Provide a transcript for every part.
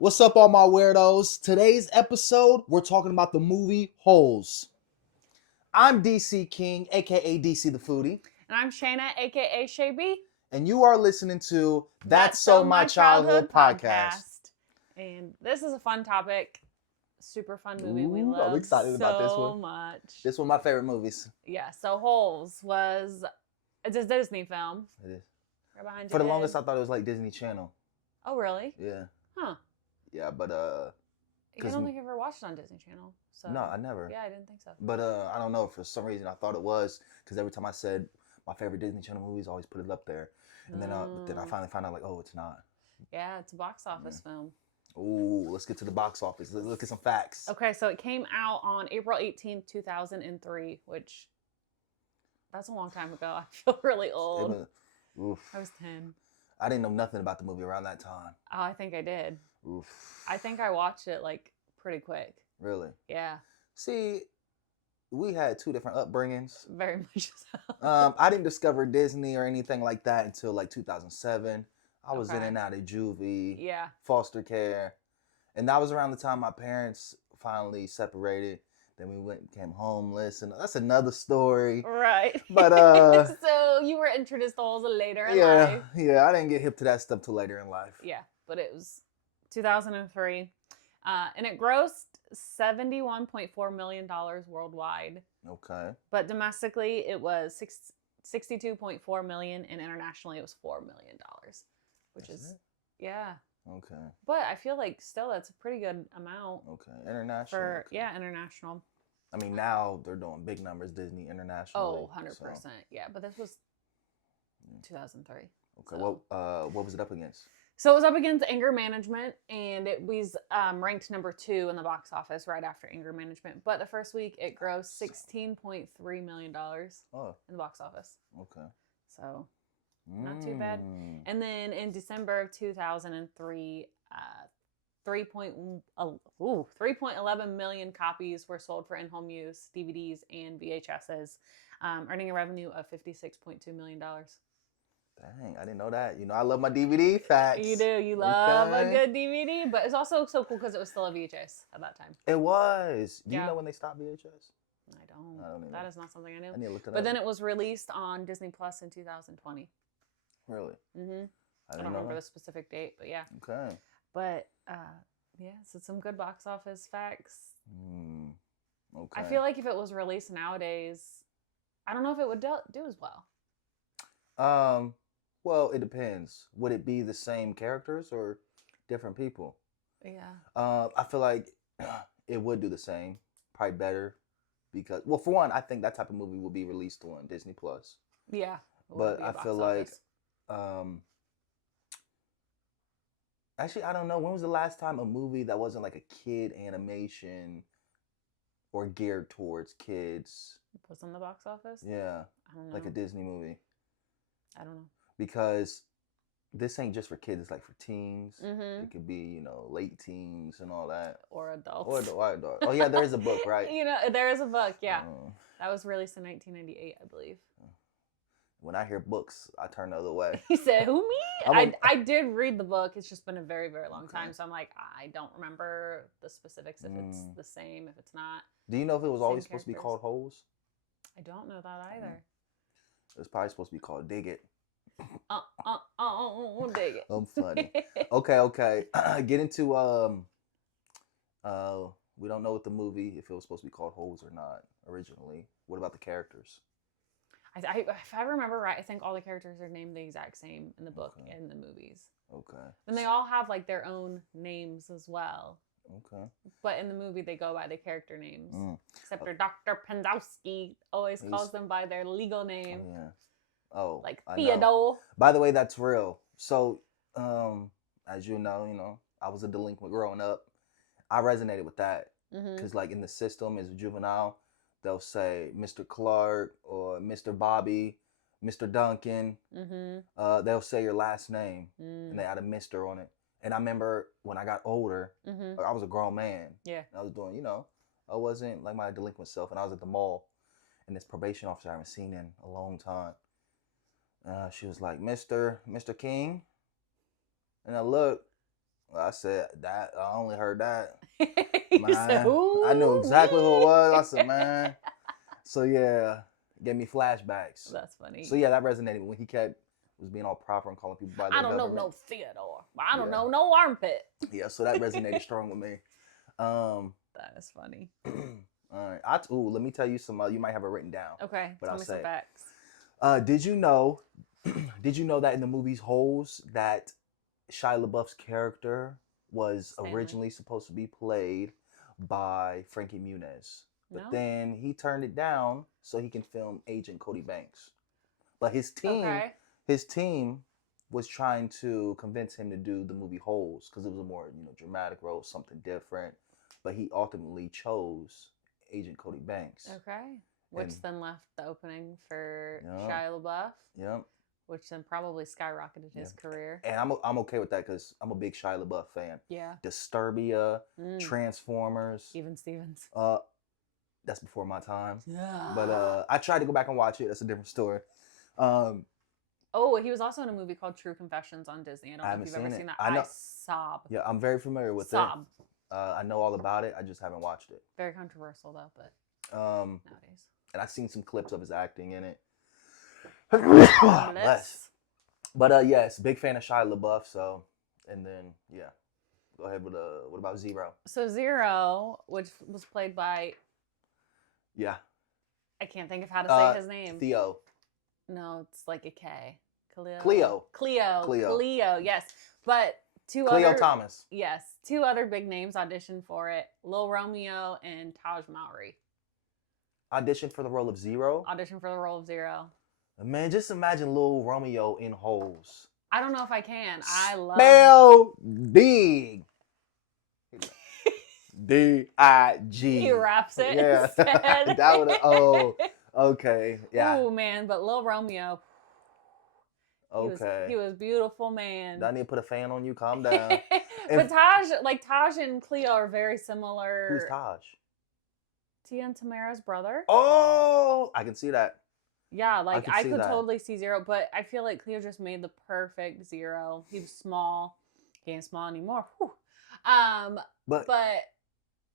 What's up, all my weirdos? Today's episode, we're talking about the movie Holes. I'm DC King, aka DC the Foodie, And I'm Shayna, aka Shay B. and you are listening to That's So My Childhood podcast. And this is a fun topic. Super fun movie. We Ooh, I'm love excited about this one. so much. This is one of my favorite movies. Yeah, so Holes was it's a Disney film. It is. Right behind For your the longest, head. I thought it was like Disney Channel. Oh, really? Yeah. Huh. Yeah, but I don't think you ever watched it on Disney Channel. So no, I never. Yeah, I didn't think so. But I don't know. For some reason, I thought it was because every time I said my favorite Disney Channel movies, I always put it up there, and then I finally found out like, oh, it's not. Yeah, it's a box office film. Ooh, let's get to the box office. Let's look at some facts. Okay, so it came out on April 18th, 2003, which that's a long time ago. I feel really old. Oof. I was 10. I didn't know nothing about the movie around that time. Oh, I think I did. Oof. I think I watched it like pretty quick. Really? Yeah. See, we had two different upbringings. Very much so. I didn't discover Disney or anything like that until like 2007. I was in and out of juvie, foster care, and that was around the time my parents finally separated. Then we came homeless, and that's another story. Right. But so you were introduced to Holes later in life. Yeah, I didn't get hip to that stuff till later in life. Yeah, but it was 2003, and it grossed $71.4 million worldwide. Okay. But domestically, it was $62.4 million, and internationally, it was $4 million, which is yeah. Okay. But I feel like still that's a pretty good amount. Okay. International. For international. I mean, now they're doing big numbers, Disney internationally. Oh, 100%. So. Yeah, but this was 2003. Okay. So. What was it up against? So it was up against Anger Management, and it was ranked number 2 in the box office right after Anger Management. But the first week, it grossed $16.3 million in the box office. Okay. So not too bad. And then in December of 2003, 3.11 million copies were sold for in-home use, DVDs and VHSs, earning a revenue of $56.2 million. Dang, I didn't know that. You know, I love my DVD facts. You do. You love a good DVD, but it's also so cool because it was still a VHS at that time. It was. Do you know when they stopped VHS? I don't. That is not something I knew. I need to look it up. But then it was released on Disney Plus in 2020. Really? Mm-hmm. I don't remember the specific date, but yeah. Okay. But yeah, so some good box office facts. Okay. I feel like if it was released nowadays, I don't know if it would do as well. Well, it depends. Would it be the same characters or different people? Yeah. I feel like it would do the same, probably better, because well, for one, I think that type of movie will be released on Disney Plus. Yeah. But I feel like, actually, I don't know. When was the last time a movie that wasn't like a kid animation or geared towards kids was in the box office? Yeah. I don't know. Like a Disney movie. I don't know. Because this ain't just for kids, it's like for teens. Mm-hmm. It could be, late teens and all that. Or adults. Or adults. Oh, yeah, there is a book, right? There is a book, yeah. That was released in 1998, I believe. When I hear books, I turn the other way. He said, who, me? I did read the book. It's just been a very, very long time. So I'm like, I don't remember the specifics, if it's the same, if it's not. Do you know if it was always supposed to be called Holes? I don't know that either. It's probably supposed to be called Dig It. Dig it. I'm funny. Okay. Get into we don't know what the movie, if it was supposed to be called Holes or not originally. What about the characters? If I remember right, I think all the characters are named the exact same in the book and the movies. Okay. And they all have like their own names as well. Okay. But in the movie, they go by the character names. Except for Dr. Pendowski always calls them by their legal name. Oh, yeah. Oh, like Theodore. By the way, that's real. So, as you know, I was a delinquent growing up. I resonated with that because, like, in the system as a juvenile, they'll say Mr. Clark or Mr. Bobby, Mr. Duncan. They'll say your last name, and they add a Mr. on it. And I remember when I got older, I was a grown man. Yeah. I was doing, I wasn't like my delinquent self, and I was at the mall, and this probation officer I haven't seen in a long time. She was like, Mr. King. And I looked, I said that. I only heard that. You said, Man, I knew exactly who it was. I said, man. So yeah, gave me flashbacks. That's funny. So yeah, that resonated when he was being all proper and calling people by their I don't government. know no Theodore. I don't know no armpit. Yeah, so that resonated strong with me. That is funny. All right. Let me tell you some. You might have it written down. Okay, but tell I'll me say some facts. Did you know? Did you know that in the movie's Holes that Shia LaBeouf's character was originally supposed to be played by Frankie Muniz, but then he turned it down so he can film Agent Cody Banks. But his team was trying to convince him to do the movie Holes because it was a more dramatic role, something different. But he ultimately chose Agent Cody Banks. Okay. Which then left the opening for Shia LaBeouf. Yep. Which then probably skyrocketed his career. And I'm okay with that because I'm a big Shia LaBeouf fan. Yeah. Disturbia, Transformers. Even Stevens. That's before my time. Yeah. But I tried to go back and watch it. That's a different story. He was also in a movie called True Confessions on Disney. I don't know if you've ever seen that. I sob. Yeah, I'm very familiar with it. I know all about it. I just haven't watched it. Very controversial though, but nowadays. And I've seen some clips of his acting in it. Bless. But yes, big fan of Shia LaBeouf. So, and then go ahead with what about Zero? So Zero, which was played by. Yeah. I can't think of how to say his name. Theo. No, it's like a K. Cleo. Yes, but Cleo Thomas. Yes, two other big names auditioned for it: Lil Romeo and Taj Mowry. Auditioned for the role of Zero. Man, just imagine Lil Romeo in Holes. I don't know if I can. I love. Spell big. D-I-G. He raps it. Yeah, that would. Oh, okay. Yeah. Oh man, but Lil Romeo. Okay. He was beautiful, man. Do I need to put a fan on you? Calm down. But Taj and Cleo are very similar. Who's Taj? Tia and Tamara's brother. Oh, I can see that. Yeah, like I could totally see Zero, but I feel like Cleo just made the perfect Zero. He was small. He ain't small anymore. Whew. But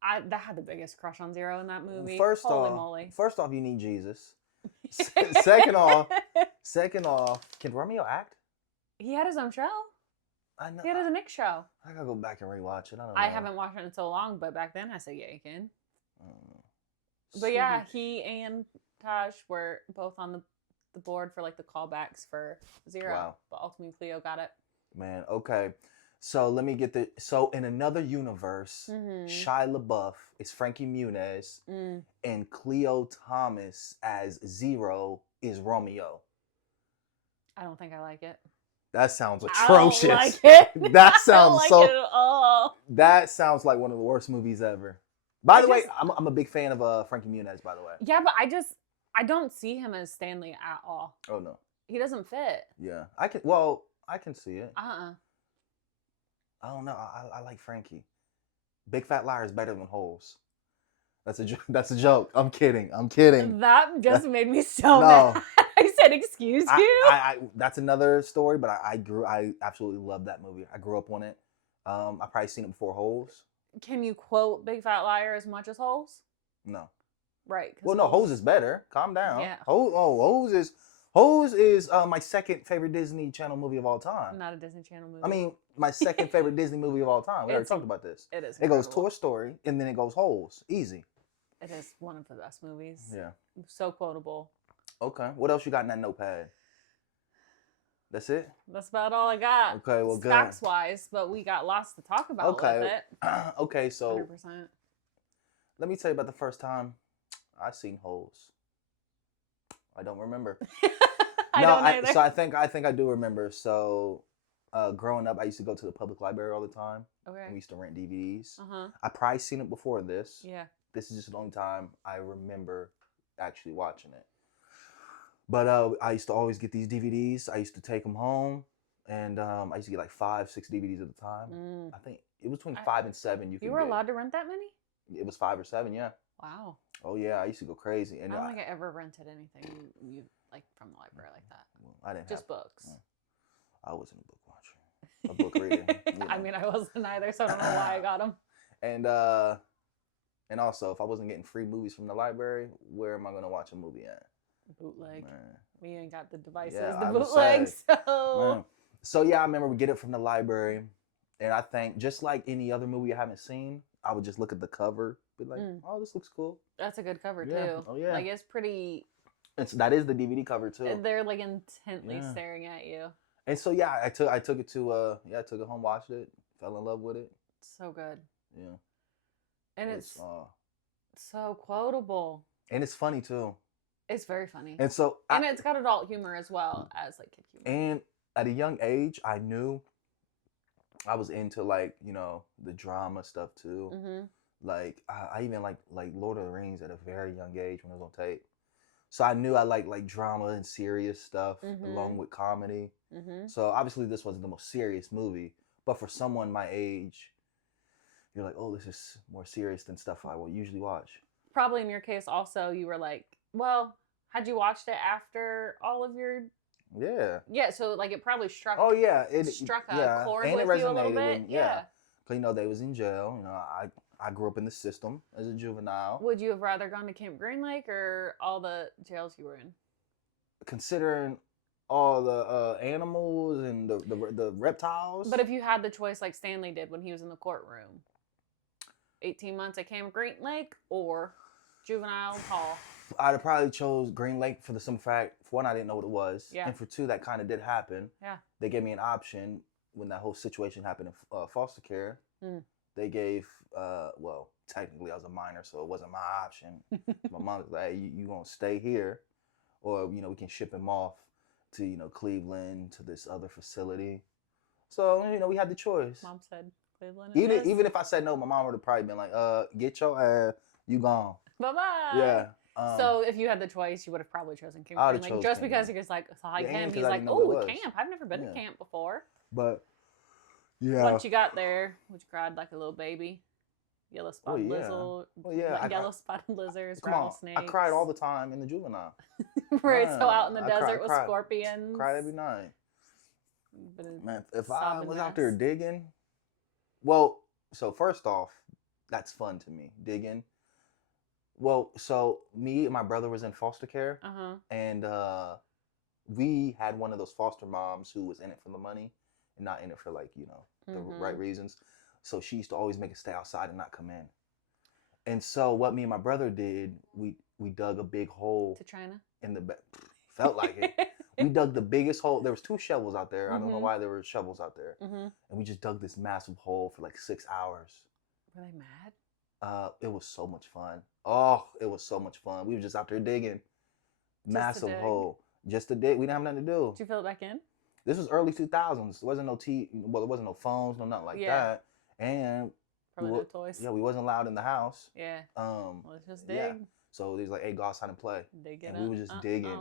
I had the biggest crush on Zero in that movie. First off, you need Jesus. Second off, can Romeo act? He had his own show. I know. He had his Nick show. I gotta go back and rewatch it. I haven't watched it in so long, but back then I said, yeah, you can. But yeah, he and Taj were both on the board for like the callbacks for Zero. Wow. But ultimately Cleo got it. Man, okay. So let me get so in another universe, Shia LaBeouf is Frankie Muniz and Cleo Thomas as Zero is Romeo. I don't think I like it. That sounds atrocious. I don't like it. That sounds I don't like it at all. That sounds like one of the worst movies ever. By the way, I'm a big fan of Frankie Muniz, by the way. Yeah, but I don't see him as Stanley at all. Oh no. He doesn't fit. Yeah. I can see it. I don't know. I like Frankie. Big Fat Liar is better than Holes. That's a joke. I'm kidding. That just made me so mad. I said, "Excuse you." That's another story, but I absolutely love that movie. I grew up on it. I probably seen it before Holes. Can you quote Big Fat Liar as much as Holes? No. Right. Well, no, Holes is better. Calm down. Yeah. Holes is my second favorite Disney Channel movie of all time. Not a Disney Channel movie. I mean, my second favorite Disney movie of all time. We already talked about this. It is. It goes Toy Story, and then it goes Holes. Easy. It is one of the best movies. Yeah. So quotable. Okay. What else you got in that notepad? That's it? That's about all I got. Okay, well, good. Facts-wise, but we got lots to talk about with it. Okay, so 100%. Let me tell you about the first time I seen Holes. I don't remember. I don't either. So I think I do remember. So growing up, I used to go to the public library all the time. Okay. We used to rent DVDs. Uh-huh. I probably seen it before this. Yeah. This is just the only time I remember actually watching it. But I used to always get these DVDs. I used to take them home, and I used to get like 5, 6 DVDs at a time. I think it was between 5 and 7. You were allowed to rent that many? It was 5 or 7, yeah. Wow. Oh yeah, I used to go crazy. And I don't think I ever rented anything you like from the library like that. Well, I didn't just have books. I wasn't a book watcher. a book reader. I mean, I wasn't either, so I don't know why I got them. And also, if I wasn't getting free movies from the library, where am I gonna watch a movie at? Bootleg. Man. We ain't got the devices, yeah, the bootlegs. So yeah, I remember we get it from the library, and I think just like any other movie I haven't seen, I would just look at the cover, be like, "Oh, this looks cool." That's a good cover yeah. too. Oh yeah, like it's pretty. That is the DVD cover too. They're like intently staring at you. And so yeah, I took it to I took it home, watched it, fell in love with it. So good. Yeah. And it's so quotable. And it's funny too. It's very funny. And so it's got adult humor as well as like kid humor. And at a young age, I knew I was into like, the drama stuff too. Mm-hmm. Like I even like Lord of the Rings at a very young age when it was on tape. So I knew I like drama and serious stuff along with comedy. Mm-hmm. So obviously this wasn't the most serious movie, but for someone my age, you're like, oh, this is more serious than stuff I will usually watch. Probably in your case also, you were like, well, had you watched it after all of your... Yeah, so like it probably struck... Oh, yeah. It struck a chord with you a little bit. Yeah. Because, they was in jail. I grew up in the system as a juvenile. Would you have rather gone to Camp Green Lake or all the jails you were in? Considering all the animals and the reptiles. But if you had the choice like Stanley did when he was in the courtroom, 18 months at Camp Green Lake or juvenile hall? I'd have probably chose Green Lake for the simple fact, for one, I didn't know what it was. Yeah. And for two, that kind of did happen. Yeah. They gave me an option when that whole situation happened in foster care. They gave, well, technically I was a minor, so it wasn't my option. My mom was like, hey, you going to stay here, or, we can ship him off to, Cleveland, to this other facility. So, we had the choice. Mom said Cleveland. Even if I said no, my mom would have probably been like, get your ass, you gone. Bye-bye. Yeah. So if you had the choice, you would have probably chosen Camp Green Lake. Just because he was like, camp, he's like, oh, camp. I've never been to camp before. But, yeah. Once you got there, would you cried like a little baby? Yellow spotted lizard. Yellow spotted lizards, rattlesnakes. I cried all the time in the juvenile. Right, so out in the desert with scorpions. Cried every night. Man, if I was out there digging, well, so first off, that's fun to me, digging. Well, so me and my brother was in foster care, and we had one of those foster moms who was in it for the money and not in it for like, the right reasons. So she used to always make us stay outside and not come in. And so what me and my brother did, we dug a big hole to China in the back. Felt like it. We dug the biggest hole. There was 2 shovels out there. I don't know why there were shovels out there. And we just dug this massive hole for like 6 hours. Were they mad? It was so much fun. Oh, it was so much fun. We were just out there digging. Massive hole. Just to dig. We didn't have nothing to do. Did you fill it back in? This was early 2000s. There wasn't no there wasn't no phones, no nothing like that. And probably no toys. Yeah, we wasn't allowed in the house. Yeah. Let's just dig. Yeah. So he's like, hey, go outside and play. Dig it and we were just digging.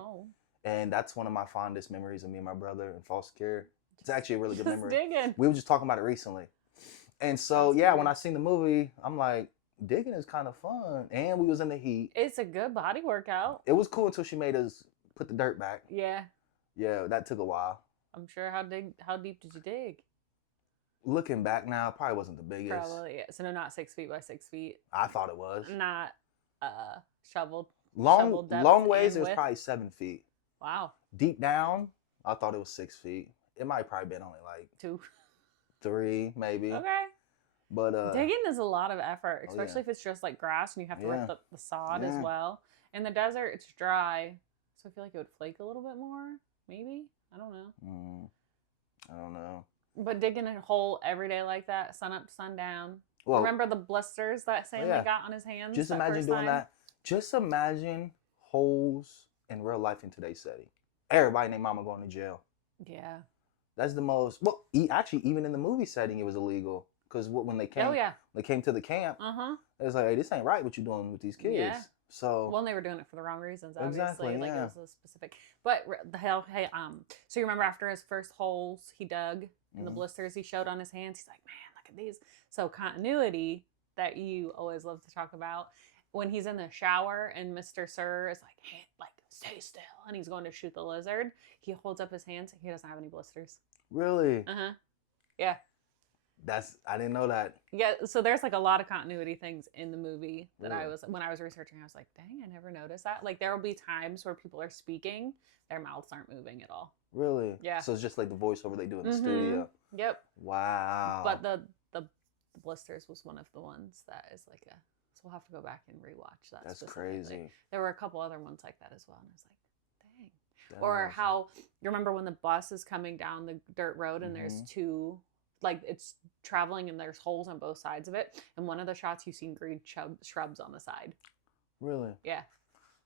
And that's one of my fondest memories of me and my brother in foster care. It's actually a really good memory. Digging. We were just talking about it recently. And so, yeah, when I seen the movie, I'm like, digging is kind of fun. And we was in the heat. It's a good body workout. It was cool until she made us put the dirt back. Yeah. Yeah, that took a while. I'm sure. How deep did you dig? Looking back now, it probably wasn't the biggest. Probably, yeah. So no, not 6 feet by 6 feet. I thought it was. Not shoveled. Long ways, it was probably 7 feet. Wow. Deep down, I thought it was 6 feet. It might probably been only like 2, 3, maybe. Okay. But digging is a lot of effort, especially if it's just like grass and you have to rip the sod as well. In the desert, it's dry, so I feel like it would flake a little bit more. Maybe, I don't know. I don't know. But digging a hole every day like that, sun up, sun down. Well, remember the blisters that Stanley got on his hands? Just imagine doing that. Just imagine holes in real life in today's setting. Everybody named mama going to jail. Yeah. That's the most. Well, actually, even in the movie setting, it was illegal because when they came, they came to the camp. It was like, hey, this ain't right. What you doing with these kids? Yeah. So. Well, they were doing it for the wrong reasons. Obviously, exactly. Like it was a specific. But the hell, hey, so you remember after his first holes he dug and the blisters he showed on his hands, he's like, man, look at these. So continuity that you always love to talk about. When he's in the shower and Mr. Sir is like, hey, like, stay still, and he's going to shoot the lizard, he holds up his hands. He doesn't have any blisters. Really? Yeah. Yeah. I didn't know that. Yeah, so there's like a lot of continuity things in the movie that when I was researching, I was like, dang, I never noticed that. Like there will be times where people are speaking, their mouths aren't moving at all. Really? Yeah. So it's just like the voiceover they do in the studio. Yep. Wow. But the blisters was one of the ones that is like a. So we'll have to go back and rewatch that. That's crazy. There were a couple other ones like that as well, and I was like, dang. Or how you remember when the bus is coming down the dirt road and there's two, like it's traveling and there's holes on both sides of it, and one of the shots you see green shrubs on the side. Really? Yeah.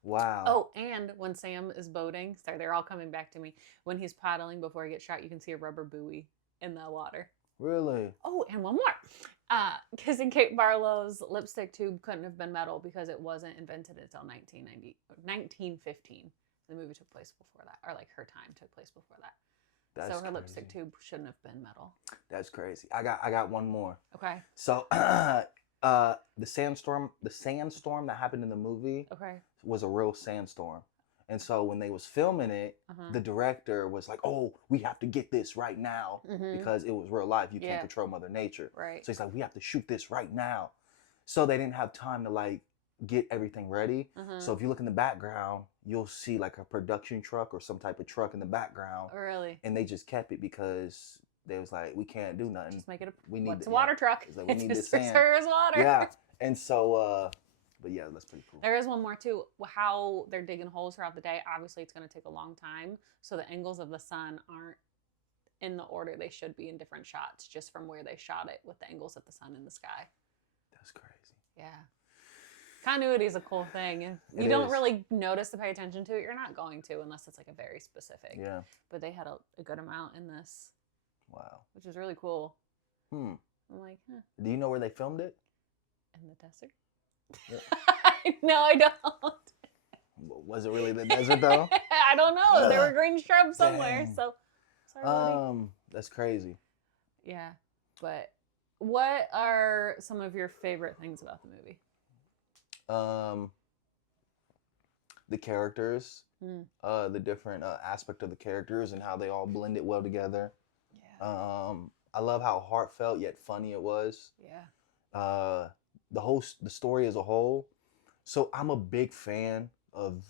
Wow. Oh, and when Sam is boating, sorry, they're all coming back to me. When he's paddling before he gets shot, you can see a rubber buoy in the water. Really? Oh, and one more. Kissing Kate Barlow's lipstick tube couldn't have been metal because it wasn't invented until 1915. The movie took place before that, or like her time took place before that. That's so her crazy. Lipstick tube shouldn't have been metal. That's crazy. I got one more. Okay. So the sandstorm that happened in the movie was a real sandstorm. And so when they was filming it, the director was like, "Oh, we have to get this right now because it was real life. You can't control Mother Nature." Right. So he's like, "We have to shoot this right now." So they didn't have time to like get everything ready. So if you look in the background, you'll see like a production truck or some type of truck in the background. Really? And they just kept it because they was like, "We can't do nothing. Just make it a water truck. It's like, we need this sand. Water." Yeah. And so but yeah, that's pretty cool. There is one more too. How they're digging holes throughout the day. Obviously, it's going to take a long time. So the angles of the sun aren't in the order they should be in different shots, just from where they shot it with the angles of the sun in the sky. That's crazy. Yeah. Continuity is a cool thing. If you don't really notice to pay attention to it, you're not going to unless it's like a very specific. Yeah. But they had a good amount in this. Wow. Which is really cool. I'm like, huh. Do you know where they filmed it? In the desert? Yeah. No, I don't. Was it really the desert though? I don't know. There were green shrubs somewhere. So sorry. That's crazy. Yeah. But what are some of your favorite things about the movie? The characters, the different aspect of the characters and how they all blended well together. Yeah. I love how heartfelt yet funny it was. Yeah. The story as a whole. So I'm a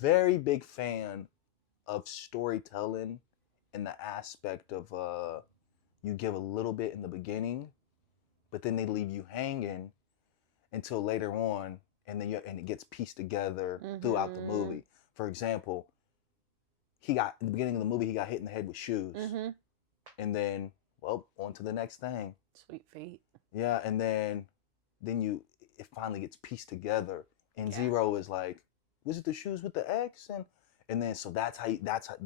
very big fan of storytelling in the aspect of you give a little bit in the beginning, but then they leave you hanging until later on. And then it gets pieced together throughout the movie. For example, in the beginning of the movie, he got hit in the head with shoes. And then, well, on to the next thing. Sweet feet. Yeah, and then it finally gets pieced together. And Zero is like, was it the shoes with the X? And then, so that's how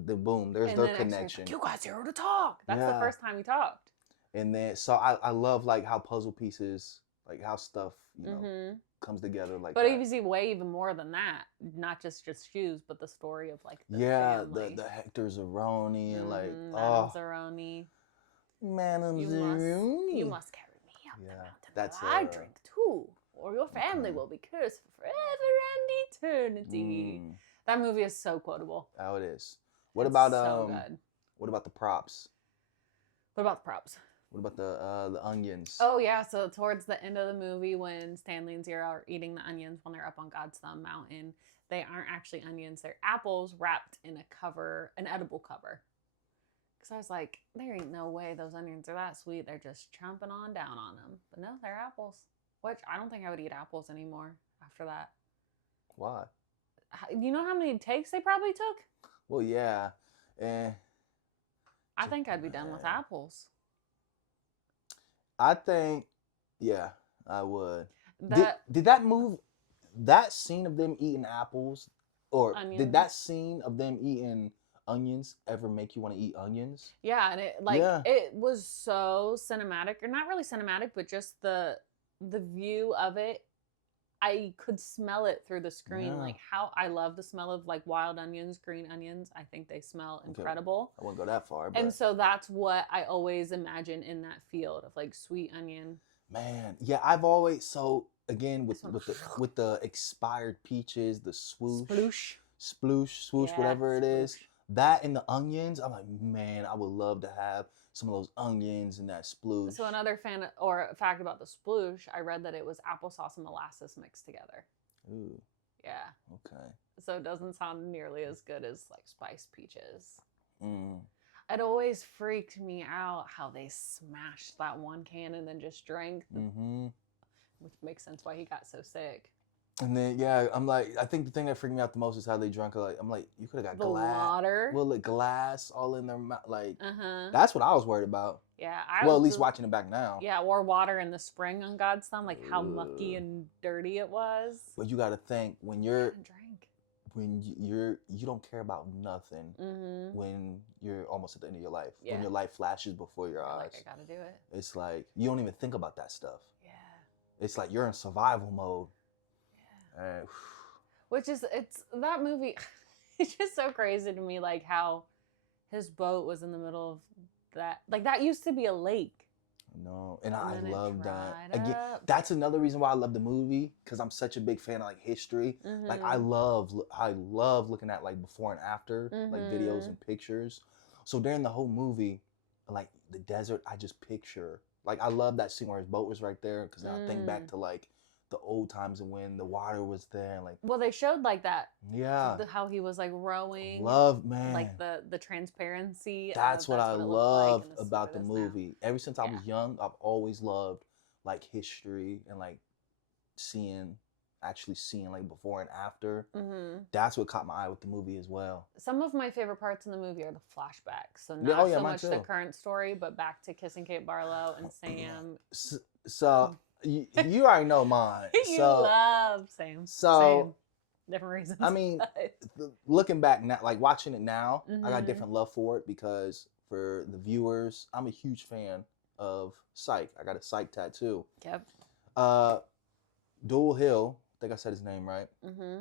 the boom, there's their connection. Like, you got Zero to talk. That's the first time he talked. And then, so I love like how puzzle pieces, like how stuff, comes together like but that. you see way even more than that, not just shoes, but the story of like the family. the Hector Zeroni and like Madame Zeroni. Madame Zeroni. You must carry me up the mountain. That's I drink too, or your family will be cursed for forever and eternity. That movie is so quotable. Oh, it is. What about so good. What about the props? What about the props? What about the onions? Oh, yeah. So towards the end of the movie when Stanley and Zero are eating the onions when they're up on God's Thumb Mountain, they aren't actually onions. They're apples wrapped in an edible cover. Because I was like, there ain't no way those onions are that sweet. They're just chomping on down on them. But no, they're apples. Which I don't think I would eat apples anymore after that. Why? You know how many takes they probably took? Well, yeah. I think I'd be done with apples. I think, yeah, I would. Did that scene of them eating apples, or onions. Did that scene of them eating onions ever make you want to eat onions? Yeah, and it was so cinematic, or not really cinematic, but just the view of it. I could smell it through the screen, like how I love the smell of like wild onions, green onions. I think they smell incredible. I wouldn't go that far, but... And so that's what I always imagine in that field of like sweet onion. Man, yeah, I've always again with the expired peaches, the swoosh, yeah, whatever it is. That and the onions, I'm like, man, I would love to have some of those onions and that sploosh. So another fact about the sploosh, I read that it was applesauce and molasses mixed together. Ooh. Yeah. Okay. So it doesn't sound nearly as good as like spiced peaches. Mm. It always freaked me out how they smashed that one can and then just drank, which makes sense why he got so sick. And then, yeah, I'm like, I think the thing that freaked me out the most is how they drank. Like, I'm like, you could have got the glass. Water. Well, like glass all in their mouth. Like, that's what I was worried about. Yeah. At least watching it back now. Yeah, or water in the spring on God's Thumb, like how mucky and dirty it was. But you got to think when you don't care about nothing when you're almost at the end of your life. Yeah. When your life flashes before your eyes. Like, I gotta do it. It's like, you don't even think about that stuff. Yeah. It's like you're in survival mode. And, which is, it's that movie, it's just so crazy to me, like how his boat was in the middle of that. Like that used to be a lake. No, and I love that. Again, that's another reason why I love the movie, because I'm such a big fan of like history. Like I love looking at like before and after like videos and pictures. So during the whole movie, like the desert, I just picture, like I love that scene where his boat was right there, because now I think back to like the old times and when the water was there, like, well, they showed like that, how he was like rowing, man, like the transparency. That's what I love about the movie. Ever since I was young, I've always loved like history and like actually seeing like before and after. That's what caught my eye with the movie as well. Some of my favorite parts in the movie are the flashbacks. So not so much the current story, but back to Kissing Kate Barlow and Sam. So you already know mine. You love Sam. So different reasons. I mean, looking back now, like watching it now, I got different love for it, because for the viewers, I'm a huge fan of Psych. I got a Psych tattoo. Yep. Dual Hill, I think I said his name right.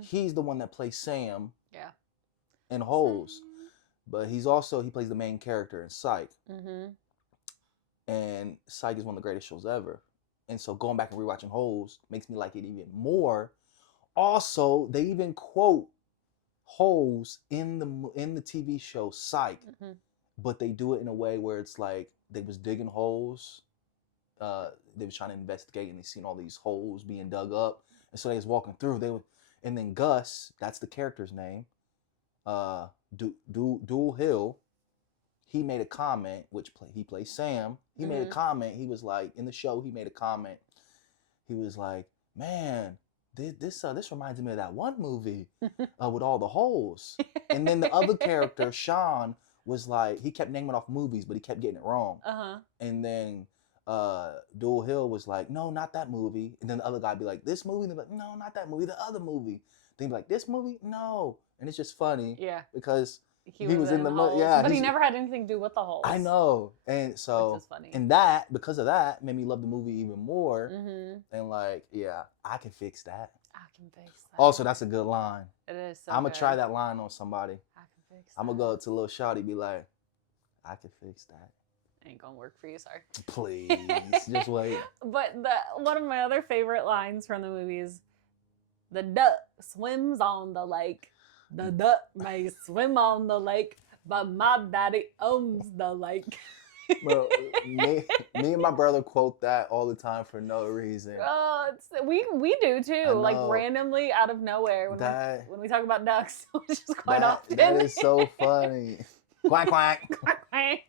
He's the one that plays Sam. Yeah. In Holes, but he plays the main character in Psych. And Psych is one of the greatest shows ever. And so going back and rewatching Holes makes me like it even more. Also, they even quote Holes in the TV show Psych, but they do it in a way where it's like they was digging holes. They was trying to investigate, and they seen all these holes being dug up, and so they was walking through. And then Gus, that's the character's name, Dual Hill. He made a comment, he plays Sam. He made a comment. He was like, in the show, he made a comment. He was like, man, this reminds me of that one movie with all the holes. And then the other character, Sean, was like, he kept naming off movies, but he kept getting it wrong. And then Dual Hill was like, no, not that movie. And then the other guy would be like, this movie? And they're like, no, not that movie, the other movie. Then he'd be like, this movie? No. And it's just funny. Yeah. Because he was in the holes. Yeah, but he never had anything to do with the holes. I know, and so which is funny. And that, because of that, made me love the movie even more. And like, yeah, I can fix that. I can fix that. Also, that's a good line. It is. I'm gonna try that line on somebody. I can fix that. I'm gonna go to Lil Shawty, be like, I can fix that. Ain't gonna work for you, sorry. Please, just wait. But one of my other favorite lines from the movie is, the duck swims on the lake. The duck may swim on the lake, but my daddy owns the lake. Bro, me and my brother quote that all the time for no reason. We do too, like randomly out of nowhere when we talk about ducks, which is quite often. That is so funny. Quack quack. Quack quack.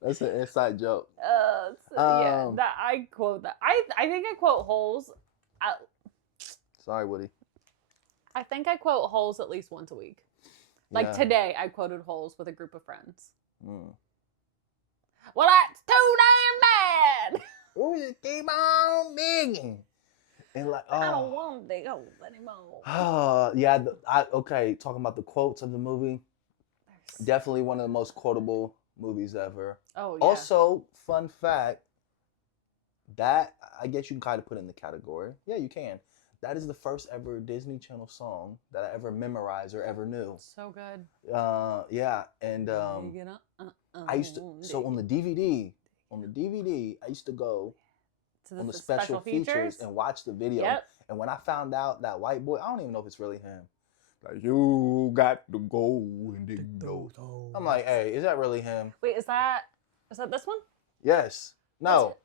That's an inside joke. I quote that. I think I quote Holes. Sorry, Woody. I think I quote Holes at least once a week. Like today, I quoted Holes with a group of friends. Well, that's too damn bad. Ooh, you keep on digging. And like, I don't want to dig holes anymore. Okay, talking about the quotes of the movie. Definitely one of the most quotable movies ever. Oh, yeah. Also, fun fact, that, I guess you can kind of put in the category. Yeah, you can. That is the first ever Disney Channel song that I ever memorized or ever knew. So good. Yeah, and I used to. So on the DVD, I used to go to the special features and watch the video. Yep. And when I found out that white boy, I don't even know if it's really him, Like, you got to go and dig those holes. I'm like, hey, is that really him? Wait, is that this one? Yes. No.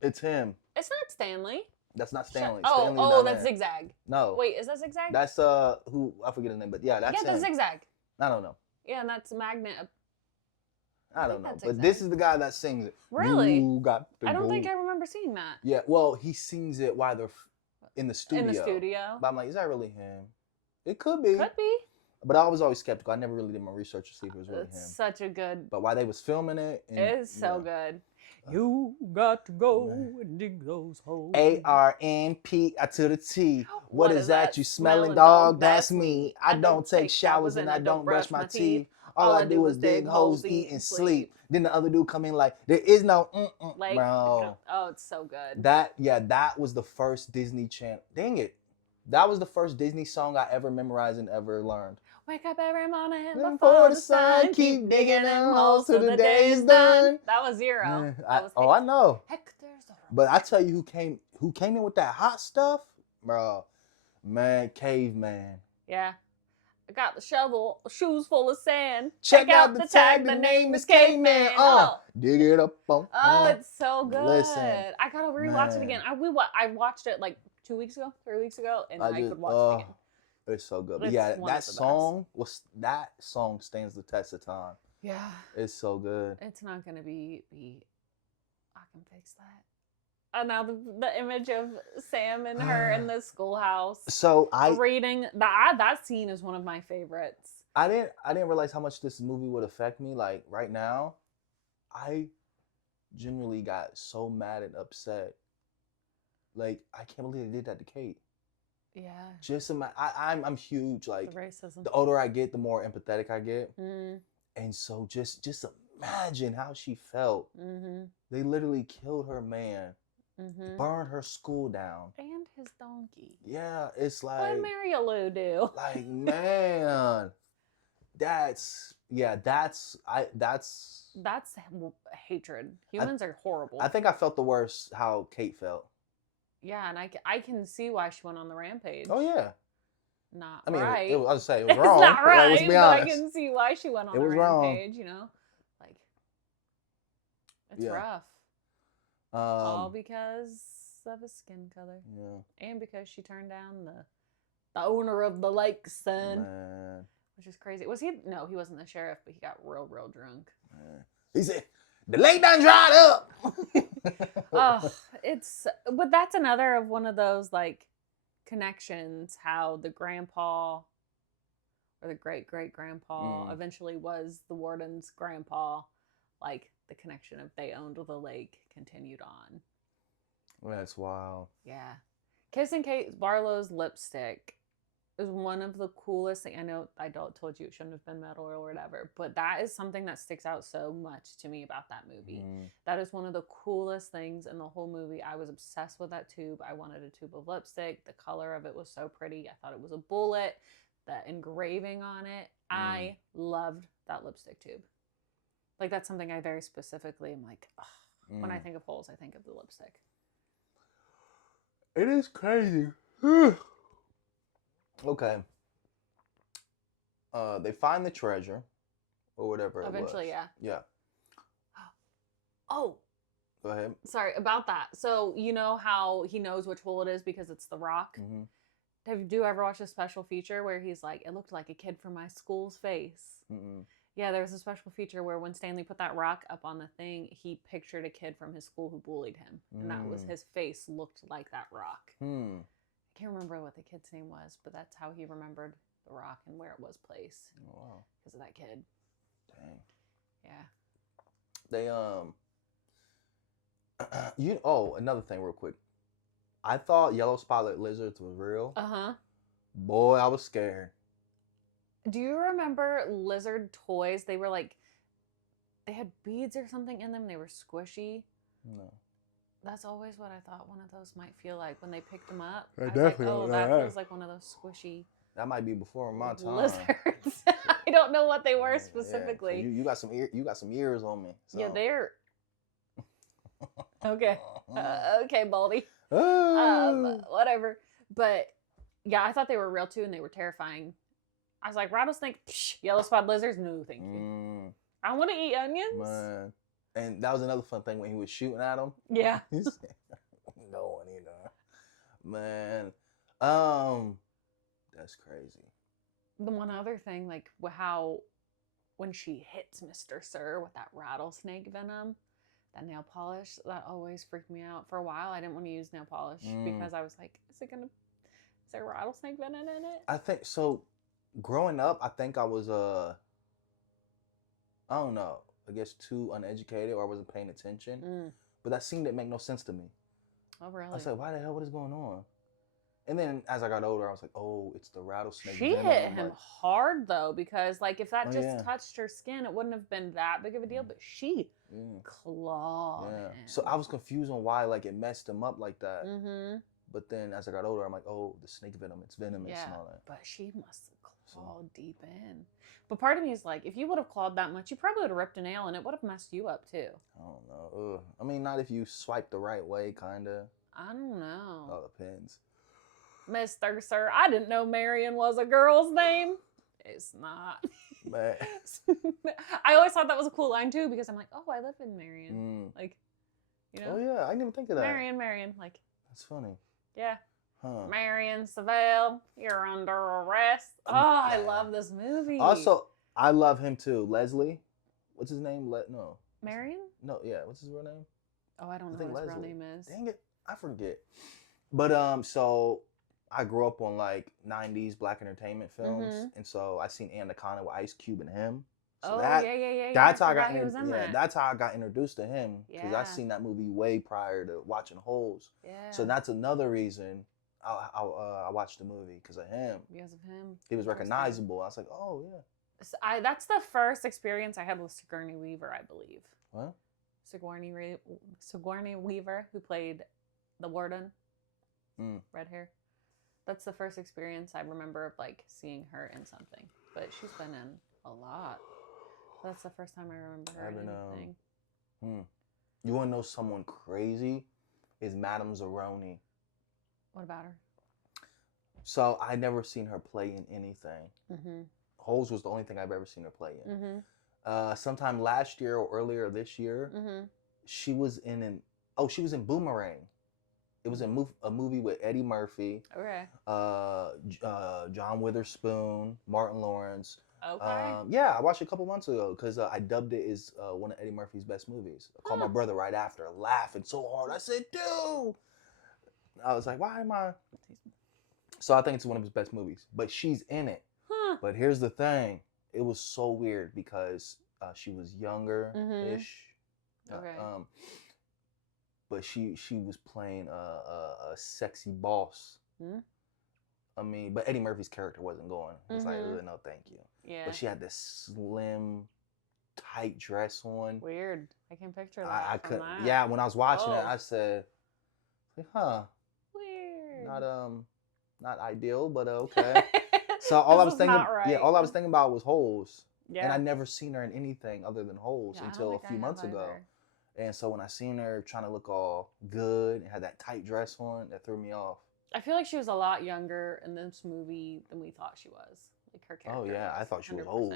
It's him. It's not Stanley. That's not Stanley. Oh, that's Zigzag. No. Wait, is that Zigzag? That's who, I forget his name, but yeah, that's him. that's Zigzag. I don't know. Yeah, and that's Magnet. I don't know, but this is the guy that sings it. Really? You got I don't think I remember seeing that. Yeah, well, he sings it while they're in the studio. In the studio. But I'm like, is that really him? It could be. Could be. But I was always skeptical. I never really did my research to see if it was really him. Such a good. But while they was filming it, it is so good. You got to go and dig those holes. ARNP to the T. What is that? You smelling, dog? That's me. I don't take showers and I don't brush my teeth. All I do is dig holes, eat, and sleep. Then the other dude come in like, there is no like, bro. Oh, it's so good. That was the first Disney channel. Dang it. That was the first Disney song I ever memorized and ever learned. Wake up every morning before the sun, keep digging them holes till the day is done. That was Zero. I know. Hector's. But I tell you who came in with that hot stuff, bro. Man, Caveman. Yeah. I got the shoes full of sand. Check out the tag, the name is Caveman. Dig it up. It's so good. Listen, I gotta rewatch it again. I watched it like 2 weeks ago, 3 weeks ago, and I could watch it again. It's so good. But yeah, that song stands the test of time. Yeah. It's so good. It's not gonna be I can fix that. And now the image of Sam and her in the schoolhouse. So reading that scene is one of my favorites. I didn't realize how much this movie would affect me. Like right now, I genuinely got so mad and upset. Like I can't believe they did that to Kate. Yeah. Just I'm huge. Like the racism. The older I get, the more empathetic I get. And so just imagine how she felt. They literally killed her man. Burned her school down. And his donkey. Yeah, it's like. What did Mario Lou do? Like, man. That's hatred. Humans are horrible. I think I felt the worst how Kate felt. Yeah, and I can see why she went on the rampage. Oh, yeah. Right. I was say it was wrong. It's not right, let's be but honest. I can see why she went on the rampage, you know? Like, it's rough. All because of his skin color. Yeah. And because she turned down the owner of the lake's son. Man. Which is crazy. Was he? No, he wasn't the sheriff, but he got real drunk. Man. He said, the lake done dried up. But that's another of one of those, like, connections, how the grandpa or the great-great-grandpa eventually was the warden's grandpa. Like, the connection of they owned the lake continued on. That's wild. Yeah. Kissing Kate Barlow's lipstick is one of the coolest things. I know I told you it shouldn't have been metal or whatever, but that is something that sticks out so much to me about that movie. That is one of the coolest things in the whole movie. I was obsessed with that tube. I wanted a tube of lipstick. The color of it was so pretty. I thought it was a bullet. The engraving on it. I loved that lipstick tube. Like, that's something I very specifically am like, when I think of holes, I think of the lipstick. It is crazy. Okay. They find the treasure, or whatever Eventually, it was. Yeah. Oh. Go ahead. Sorry, about that. So, you know how he knows which hole it is because it's the rock? Do you ever watch a special feature where he's like, it looked like a kid from my school's face? Yeah, there was a special feature where when Stanley put that rock up on the thing, he pictured a kid from his school who bullied him. And that was his face looked like that rock. I can't remember what the kid's name was, but that's how he remembered the rock and where it was placed. Oh, wow. Because of that kid. Dang. Yeah. They, another thing real quick. I thought yellow spotted lizards was real. Boy, I was scared. Do you remember lizard toys? They were like, they had beads or something in them. They were squishy. No. That's always what I thought one of those might feel like when they picked them up. I definitely like, that feels like one of those squishy. That might be before my time. Lizards. I don't know what they were specifically. Yeah. So you got some ears on me. So. Yeah, they're okay. Okay, Baldy. Whatever. But Yeah, I thought they were real too, and they were terrifying. I was like, rattlesnake, psh, yellow spotted lizards, no, thank you. I want to eat onions. Man. And that was another fun thing when he was shooting at them. Yeah. No one, man. That's crazy. The one other thing, like how when she hits Mr. Sir with that rattlesnake venom, that nail polish, that always freaked me out. For a while, I didn't want to use nail polish because I was like, is there rattlesnake venom in it? I think so. Growing up, I think I was I don't know, I guess too uneducated or I wasn't paying attention. But that scene didn't make no sense to me. Oh, really? I said, why the hell? What is going on? And then as I got older, I was like, oh, it's the rattlesnake. She hit him hard, though, because like if that just touched her skin, it wouldn't have been that big of a deal. But she clawed him. So I was confused on why like it messed him up like that. But then as I got older, I'm like, oh, the snake venom, it's venomous and all that. But she must have clawed deep in. But part of me is like, if you would have clawed that much, you probably would have ripped a nail and it would have messed you up too. I don't know. Ugh. I mean, not if you swipe the right way, kind of. I don't know. All depends. Mr. Sir, I didn't know Marion was a girl's name. It's not. But I always thought that was a cool line too because I'm like, oh, I live in Marion. Like, you know? Oh, yeah. I didn't even think of that. Marion. Like, that's funny. Yeah. Huh. Marion Savelle, you're under arrest. Oh, I love this movie. Also, I love him too. Leslie. What's his name? No. Marion? No, yeah. What's his real name? Oh, I don't know what his real name is. Dang it. I forget. But, so I grew up on like 90s black entertainment films. And so I seen Anaconda with Ice Cube and him. So yeah. That's how I got that's how I got introduced to him. Because I seen that movie way prior to watching Holes. Yeah. So that's another reason I watched the movie because of him. Because of him. He was recognizable. I was like, oh yeah. So that's the first experience I had with Sigourney Weaver, I believe. What? Sigourney Weaver, who played the warden, red hair. That's the first experience I remember of like seeing her in something. But she's been in a lot. That's the first time I remember her in anything. You want to know someone crazy? Is Madame Zeroni. What about her? So I never seen her play in anything. Holes was the only thing I've ever seen her play in. Sometime last year or earlier this year, she was in she was in Boomerang. It was a movie with Eddie Murphy. Okay. John Witherspoon, Martin Lawrence. Okay. Yeah, I watched it a couple months ago because I dubbed it as one of Eddie Murphy's best movies. I called my brother right after, laughing so hard. I said, dude! I was like, why am I? So I think it's one of his best movies. But she's in it. But here's the thing. It was so weird because she was younger-ish. Okay. But she was playing a sexy boss. I mean, but Eddie Murphy's character wasn't going. He was like, no, thank you. Yeah. But she had this slim, tight dress on. Weird. I can picture that. I couldn't. Yeah, when I was watching it, I said, huh. Weird. Not ideal, but okay. So all I was thinking, all I was thinking about was Holes. Yeah. And I never seen her in anything other than Holes until a few months ago. And so when I seen her trying to look all good and had that tight dress on, that threw me off. I feel like she was a lot younger in this movie than we thought she was. Like her character. Oh yeah, I thought she was old.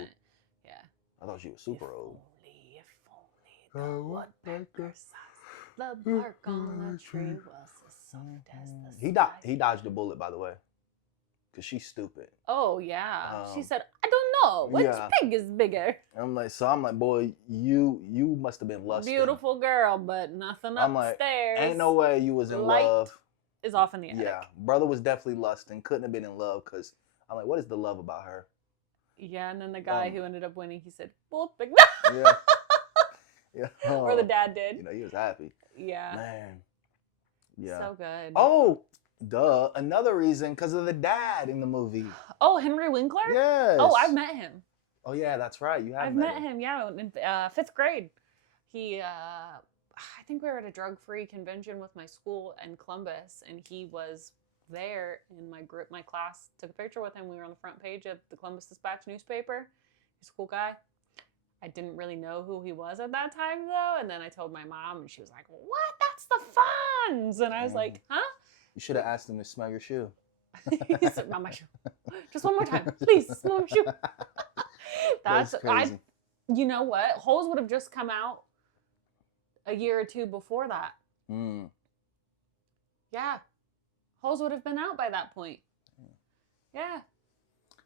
Yeah. I thought she was super old. If only the woodpecker size, the bark on the tree was as soft as the sky. He dodged a bullet, by the way. Because she's stupid. Oh, yeah. She said, I don't know. Which pig is bigger? I'm like, boy, you must have been lusting. Beautiful girl, but nothing upstairs. Like, ain't no way you was in love. Is off in the attic. Yeah. Brother was definitely lusting. Couldn't have been in love because I'm like, what is the love about her? Yeah, and then the guy who ended up winning, he said, both big. Yeah. Yeah. Or the dad did. You know, he was happy. Yeah. Man. Yeah. So good. Oh, duh. Another reason, because of the dad in the movie. Oh, Henry Winkler? Yes. Oh, I've met him. Oh, yeah, that's right. I've met him, yeah, in 5th grade. He, I think we were at a drug-free convention with my school in Columbus, and he was there in my group, my class. Took a picture with him. We were on the front page of the Columbus Dispatch newspaper. He's a cool guy. I didn't really know who he was at that time, though. And then I told my mom, and she was like, what? That's the Fonz! And I was like, huh? You should have asked him to smell your shoe. He said, "Not my shoe. Just one more time, please. Smell my shoe." That's crazy. You know what? Holes would have just come out a year or two before that. Yeah. Holes would have been out by that point. Yeah.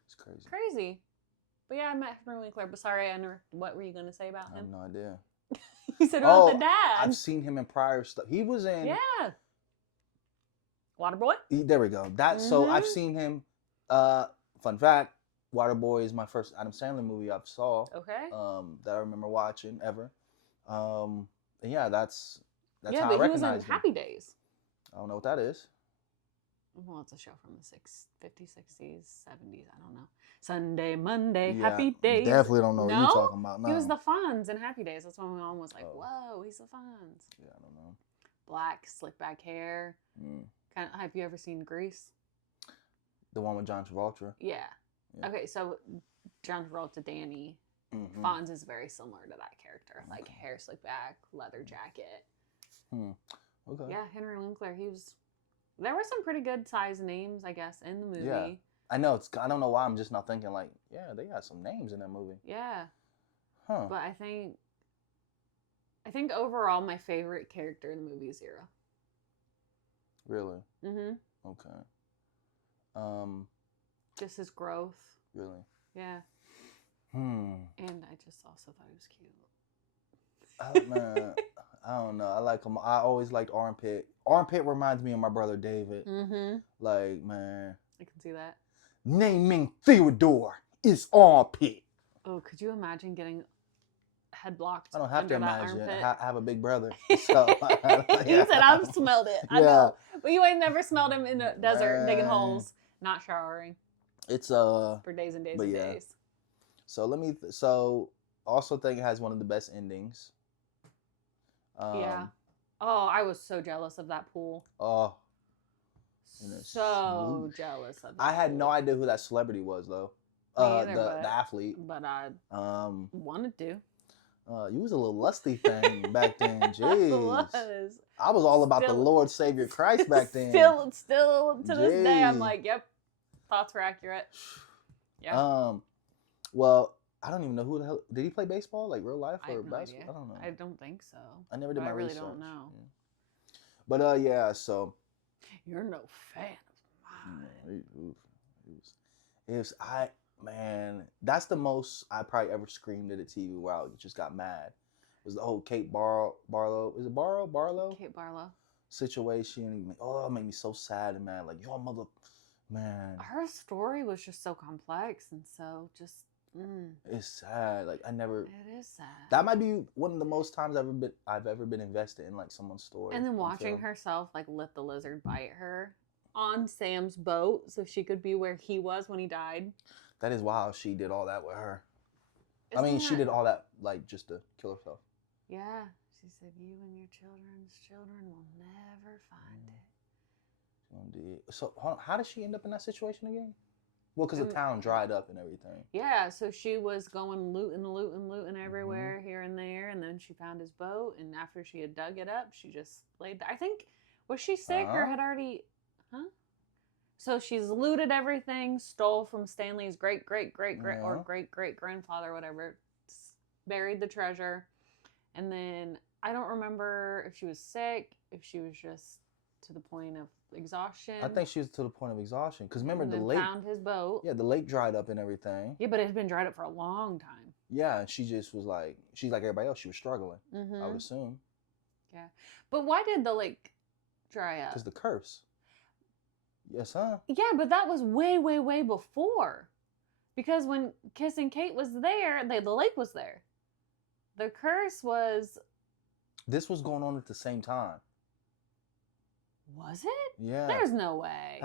It's crazy. Crazy. But yeah, I met Henry Winkler. But sorry, what were you going to say about him? I have no idea. You said about the dad. I've seen him in prior stuff. He was in... Yeah. Waterboy? There we go. So I've seen him. Fun fact, Waterboy is my first Adam Sandler movie I saw. Okay. That I remember watching ever. And yeah, that's how I recognize him. Yeah, but he was in Happy Days. I don't know what that is. Well, it's a show from the 50s, 60s, 70s. I don't know. Sunday, Monday, Happy Days. Definitely don't know what you're talking about. No. He was the Fonz in Happy Days. That's when my mom was like, "Whoa, he's the Fonz." Yeah, I don't know. Black, slick back hair. Have you ever seen Grease? The one with John Travolta. Yeah. Okay, so John Travolta, Danny. Fonz is very similar to that character. Like hair slick back, leather jacket. Okay. Yeah, Henry Winkler. There were some pretty good sized names, I guess, in the movie. Yeah. I know. I don't know why I'm just not thinking like, yeah, they got some names in that movie. Yeah. Huh. But I think overall my favorite character in the movie is Zero. Really? Okay. Just his growth. Really? Yeah. And I just also thought he was cute. Man, I don't know. I like him. I always liked Armpit. Armpit reminds me of my brother David. Like, man. I can see that. Naming Theodore is Armpit. Oh, could you imagine getting head blocked? I don't have to imagine. I have a big brother. So, He said, "I've smelled it." I know. But you ain't never smelled him in the desert digging holes, not showering. It's for days and days and days. So also think it has one of the best endings. Yeah. Oh, I was so jealous of that pool. Oh. So jealous of that I had no idea who that celebrity was though. The athlete. But I wanted to. You was a little lusty thing back then. Jeez. I was all about the Lord Savior Christ back then. Still to this day, I'm like, yep, thoughts were accurate. Yeah. Well, I don't even know who the hell did he play baseball, like real life or basketball? I don't know. I don't think so. I never did my research. I really don't know. Yeah. But yeah, so you're no fan of mine. Man, that's the most I probably ever screamed at a TV where I just got mad. It was the whole Kate Barlow. Is it Barlow? Kate Barlow. Situation. It made me so sad and mad. Like, your mother, man. Her story was just so complex and so just. It's sad. Like It is sad. That might be one of the most times I've ever been invested in like someone's story. And then watching herself like let the lizard bite her on Sam's boat so she could be where he was when he died. That is wild. She did all that with her. She did all that like just to kill herself. Yeah. She said, "You and your children's children will never find it." So how did she end up in that situation again? Well, because the town dried up and everything. Yeah, so she was going looting everywhere, here and there, and then she found his boat, and after she had dug it up, she just laid there. I think, was she sick or had already... So she's looted everything, stole from Stanley's great-great-great-great-grandfather, whatever, buried the treasure, and then I don't remember if she was sick, if she was just to the point of exhaustion. I think she was to the point of exhaustion because remember the lake found his boat. Yeah, the lake dried up and everything. Yeah, but it had been dried up for a long time. Yeah, and she just was like, she's like everybody else. She was struggling. I would assume. Yeah, but why did the lake dry up? Because the curse. Yes, huh? Yeah, but that was way, way, way before. Because when Kissing Kate was there, the lake was there. The curse was. This was going on at the same time. Was it? Yeah. There's no way.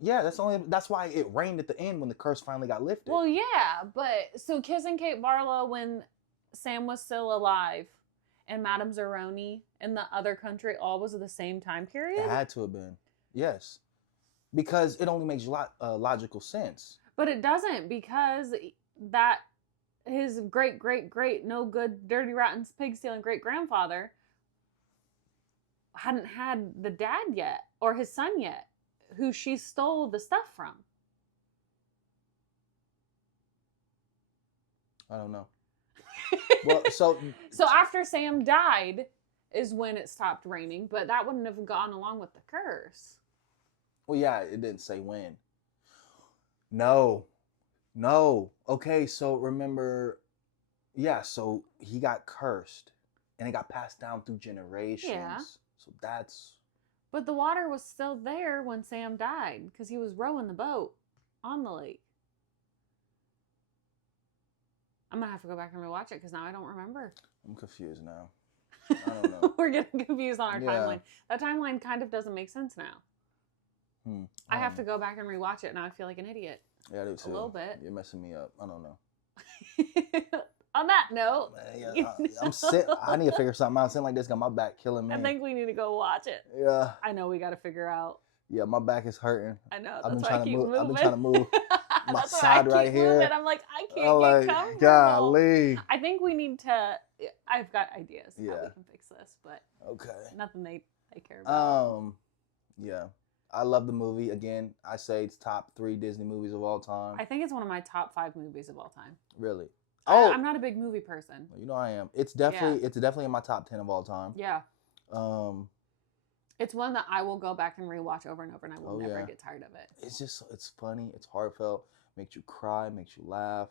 Yeah, that's why it rained at the end when the curse finally got lifted. Well, yeah, but so Kissing Kate Barlow when Sam was still alive and Madame Zeroni in the other country all was at the same time period? It had to have been. Yes. Because it only makes logical sense. But it doesn't because that his great, no good, dirty, rotten, pig stealing great grandfather hadn't had the dad yet or his son yet. who she stole the stuff from. I don't know. Well, so after Sam died is when it stopped raining, but that wouldn't have gone along with the curse. Well, yeah, it didn't say when. No. Okay, so remember, yeah, so he got cursed, and it got passed down through generations. Yeah. So that's... But the water was still there when Sam died, because he was rowing the boat on the lake. I'm going to have to go back and rewatch it, because now I don't remember. I'm confused now. I don't know. We're getting confused on our timeline. That timeline kind of doesn't make sense now. I have to go back and rewatch it. Now I feel like an idiot. Yeah, I do too. A little bit. You're messing me up. I don't know. On that note, I need to figure something out. Something like this got my back killing me. I think we need to go watch it. Yeah. I know we got to figure out. Yeah, my back is hurting. I know. That's why I keep moving. I've been trying to move my side right here. Moving. I'm like, I can't get comfortable. Golly. I think we need to. I've got ideas how we can fix this, but nothing they care about. Yeah. I love the movie. Again, I say it's top 3 Disney movies of all time. I think it's one of my top 5 movies of all time. Really? Oh, I'm not a big movie person. You know I am. It's definitely in my top 10 of all time. Yeah. It's one that I will go back and rewatch over and over, and I will never get tired of it. It's funny. It's heartfelt. Makes you cry. Makes you laugh.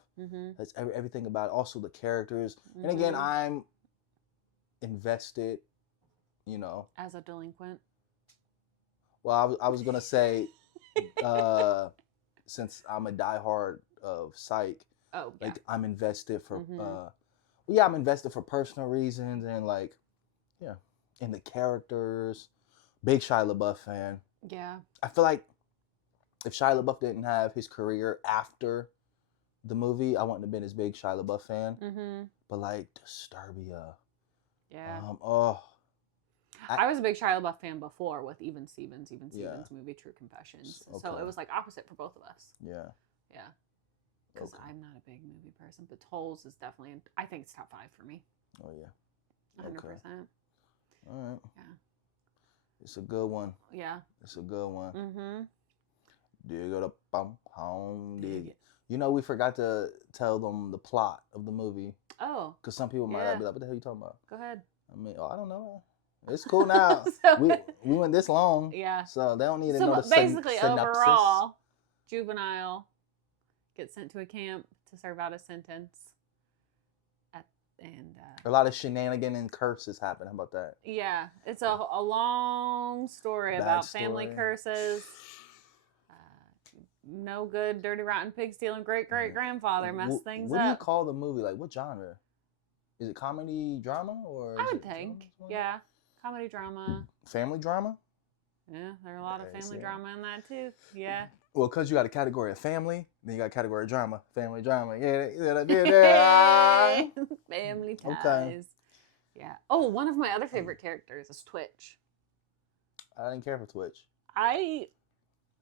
That's everything about it. Also the characters. And again, I'm invested. You know. As a delinquent. Well, I was gonna say, since I'm a diehard of Psych, like I'm invested for, I'm invested for personal reasons and like, in the characters. Big Shia LaBeouf fan. Yeah. I feel like if Shia LaBeouf didn't have his career after the movie, I wouldn't have been as big Shia LaBeouf fan. But like Disturbia. Yeah. I was a big Shia LaBeouf fan before with Even Stevens movie, True Confessions. Okay. So it was like opposite for both of us. Yeah. Yeah. Because I'm not a big movie person, but Tolls is definitely, I think it's top 5 for me. Oh, yeah. 100%. All right. Yeah. It's a good one. Yeah. It's a good one. Dig it up, home, dig it. You know, we forgot to tell them the plot of the movie. Oh. Because some people might be like, what the hell are you talking about? Go ahead. I mean, I don't know. It's cool now. we went this long. Yeah. So they don't need to know the basically, synopsis. Overall, juvenile gets sent to a camp to serve out a sentence. A lot of shenanigans and curses happen. How about that? Yeah. It's a long story about family curses. No good, dirty, rotten, pig stealing great-great-grandfather messed things up. What do you call the movie? Like, what genre? Is it comedy drama or? I would think. Yeah. Comedy drama. Family drama? Yeah, there are a lot of family drama in that too. Yeah. Well, because you got a category of family, then you got a category of drama. Family drama. Yeah. Family ties. Okay. Yeah. Oh, one of my other favorite characters is Twitch. I didn't care for Twitch. I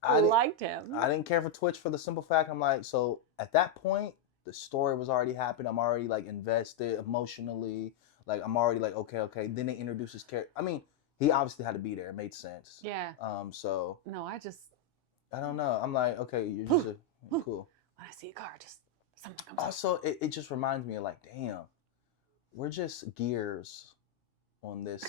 liked him. I didn't care for Twitch for the simple fact I'm like, so at that point, the story was already happening. I'm already like invested emotionally. Like I'm already like, okay. Then they introduce his character. I mean, he obviously had to be there. It made sense. Yeah. So. No, I don't know. I'm like, okay, you're just cool. When I see a car, just something comes also, up. It just reminds me of like, damn, we're just gears on this.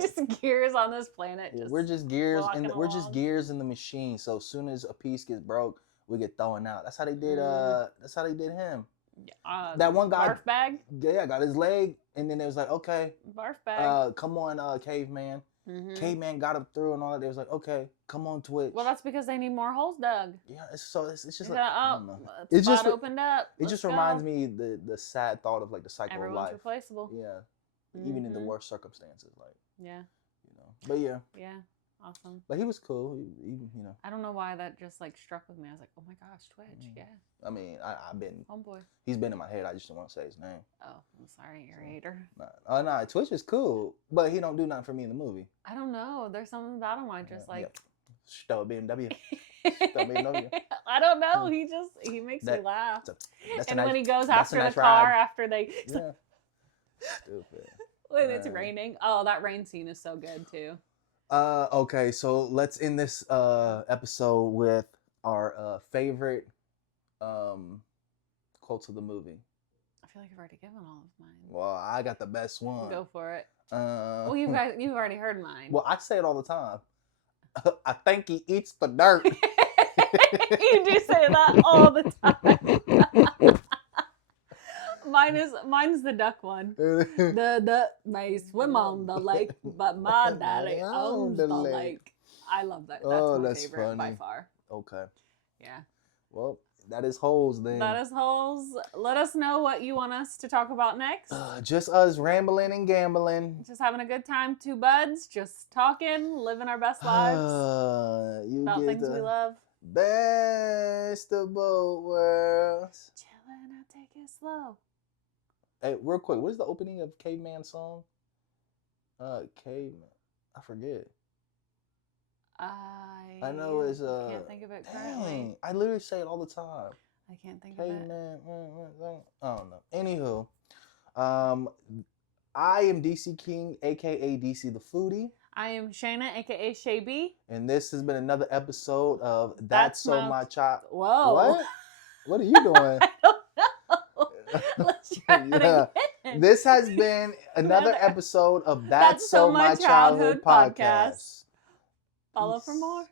Just gears on this planet. We're just gears, and we're just gears in the machine. So as soon as a piece gets broke, we get thrown out. That's how they did. That's how they did him. That one guy. Barf bag. Yeah, got his leg, and then it was like, okay. Barf bag. Come on, caveman. Caveman got him through and all that. They was like, okay, come on, Twitch. Well, that's because they need more holes dug. Yeah, it's just like, I don't know. It's just opened up. It just reminds me the sad thought of like the cycle Everyone's of life. Replaceable. Yeah, even in the worst circumstances, like. Yeah. You know, but yeah. Yeah, awesome. But he was cool. He you know. I don't know why that just like struck with me. I was like, oh my gosh, Twitch. Yeah. I mean, I've been. Homeboy. He's been in my head. I just don't want to say his name. Oh, I'm sorry, you're a hater. Nah, Twitch is cool, but he don't do nothing for me in the movie. I don't know. There's something about him I just like. Stow BMW. I don't know. He makes me laugh. And when he goes after the car after they. Yeah. Stupid. When it's raining. Oh, that rain scene is so good too. Okay, so let's end this episode with our favorite quotes of the movie. I feel like I've already given all of mine. Well, I got the best one. Go for it. Well, you've already heard mine. Well, I say it all the time. I think he eats the dirt. You do say that all the time. Mine's the duck one. The duck may swim on the lake, but my daddy owns the lake. I love that. That's my favorite funny. By far. Okay. Yeah. Well, that is holes then. That is holes. Let us know what you want us to talk about next. Just us rambling and gambling. Just having a good time, two buds, just talking, living our best lives. About things we love. Best of both worlds. Chillin', I'll take it slow. Hey, real quick, what is the opening of Caveman song? Caveman. I forget. I know it's can't think of it currently. Dang, I literally say it all the time. I can't think of it. Caveman. I don't know. Anywho, I am DC King, aka DC the Foodie. I am Shayna, aka Shay B. And this has been another episode of That's So My Child. Whoa. What? What are you doing? I don't know. Let's try it again. This has been another episode of That's So My Childhood podcast. Follow for more.